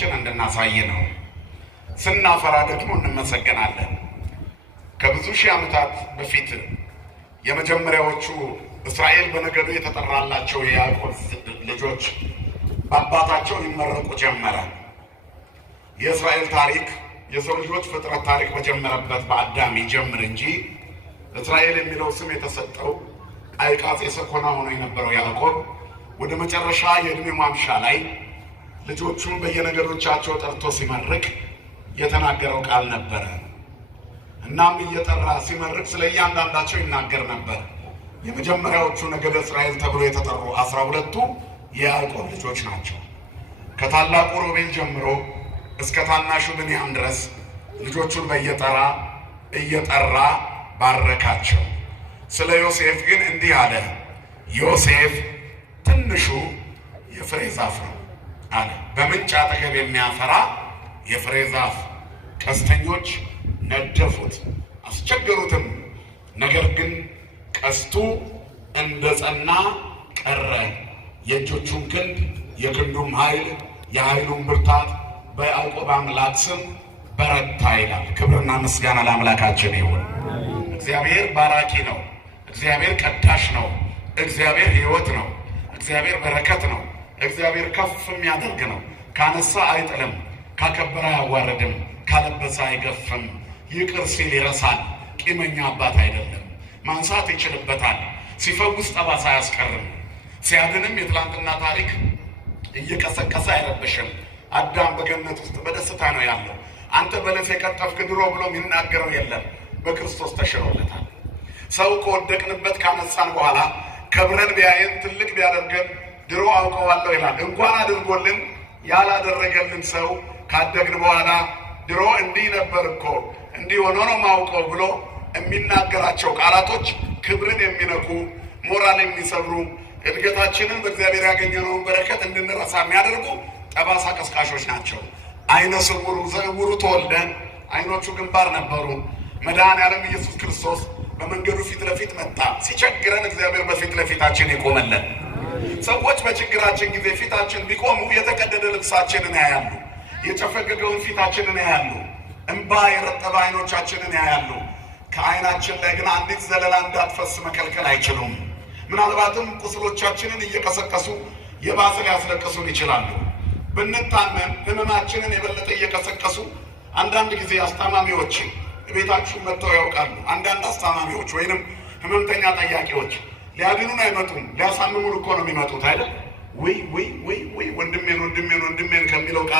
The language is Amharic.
በሕይወታችን እንድናሳይ ነው። ስናፈራ ደግሞ እንመሰገናለን። ከብዙ ሺህ ዓመታት በፊት የመጀመሪያዎቹ እስራኤል በነገዱ የተጠራላቸው የያዕቆብ ልጆች በአባታቸው ይመረቁ ጀመረ። የእስራኤል ታሪክ የሰው ልጆች ፍጥረት ታሪክ በጀመረበት በአዳም ይጀምር እንጂ እስራኤል የሚለው ስም የተሰጠው አይቃጼ ሰኮና ሆኖ የነበረው ያዕቆብ ወደ መጨረሻ የዕድሜ ማምሻ ላይ ልጆቹን በየነገዶቻቸው ጠርቶ ሲመርቅ የተናገረው ቃል ነበረ። እናም እየጠራ ሲመርቅ ስለ እያንዳንዳቸው ይናገር ነበር። የመጀመሪያዎቹ ነገደ እስራኤል ተብሎ የተጠሩ 12ቱ የያዕቆብ ልጆች ናቸው። ከታላቁ ሮቤል ጀምሮ እስከ ታናሹ ብንያም ድረስ ልጆቹን በየጠራ እየጠራ ባረካቸው። ስለ ዮሴፍ ግን እንዲህ አለ፣ ዮሴፍ ትንሹ የፍሬ ዛፍ ነው አለ። በምንጭ አጠገብ የሚያፈራ የፍሬ ዛፍ ቀስተኞች ነደፉት፣ አስቸገሩትም። ነገር ግን ቀስቱ እንደ ጸና ቀረ። የእጆቹን ክንድ የክንዱም ኃይል የኃይሉን ብርታት በያዕቆብ አምላክ ስም በረታ ይላል። ክብርና ምስጋና ለአምላካችን ይሁን። እግዚአብሔር ባራኪ ነው። እግዚአብሔር ቀዳሽ ነው። እግዚአብሔር ሕይወት ነው። እግዚአብሔር በረከት ነው። እግዚአብሔር ከፍ የሚያደርግ ነው። ካነሳ አይጥልም፣ ካከበረ አያዋርድም፣ ካለበሰ አይገፍም። ይቅር ሲል ይረሳል። ቂመኛ አባት አይደለም። ማንሳት ይችልበታል። ሲፈውስ ጠባሳ አያስቀርም። ሲያድንም የትላንትና ታሪክ እየቀሰቀሰ አይረብሽም። አዳም በገነት ውስጥ በደስታ ነው ያለው። አንተ በለስ የቀጠፍክ ድሮ ብሎ የሚናገረው የለም። በክርስቶስ ተሽሮለታል። ሰው ከወደቅንበት ካነሳን በኋላ ከብረን ቢያየን ትልቅ ቢያደርገን ድሮ አውቀዋለሁ ይላል። እንኳን አድርጎልን ያላደረገልን ሰው ካደግን በኋላ ድሮ እንዲህ ነበር እኮ እንዲህ ሆኖ ነው ማውቀው ብሎ የሚናገራቸው ቃላቶች ክብርን የሚነኩ ሞራል የሚሰብሩ እድገታችንን በእግዚአብሔር ያገኘነውን በረከት እንድንረሳ የሚያደርጉ ጠባሳ ቀስቃሾች ናቸው። አይነ ስውሩ ተወልደን አይኖቹ ግንባር ነበሩ። መድኃኔዓለም ኢየሱስ ክርስቶስ በመንገዱ ፊት ለፊት መጣ። ሲቸግረን እግዚአብሔር በፊት ለፊታችን ይቆመለን። ሰዎች በችግራችን ጊዜ ፊታችን ቢቆሙ የተቀደደ ልብሳችንን ያያሉ፣ የጨፈገገውን ፊታችንን ያያሉ፣ እንባ የረጠበ አይኖቻችንን ያያሉ። ከአይናችን ላይ ግን አንዲት ዘለላ እንዳትፈስ መከልከል አይችሉም። ምናልባትም ቁስሎቻችንን እየቀሰቀሱ የባሰ ሊያስለቅሱን ይችላሉ። ብንታመም ህመማችንን የበለጠ እየቀሰቀሱ አንዳንድ ጊዜ አስታማሚዎች ቤታችሁ መጥተው ያውቃሉ። አንዳንድ አስታማሚዎች ወይንም ህመምተኛ ጠያቂዎች ሊያድኑን አይመጡም፣ ሊያሳምሙን እኮ ነው የሚመጡት አይደል? ወይ ወንድሜን ከሚለው ቃል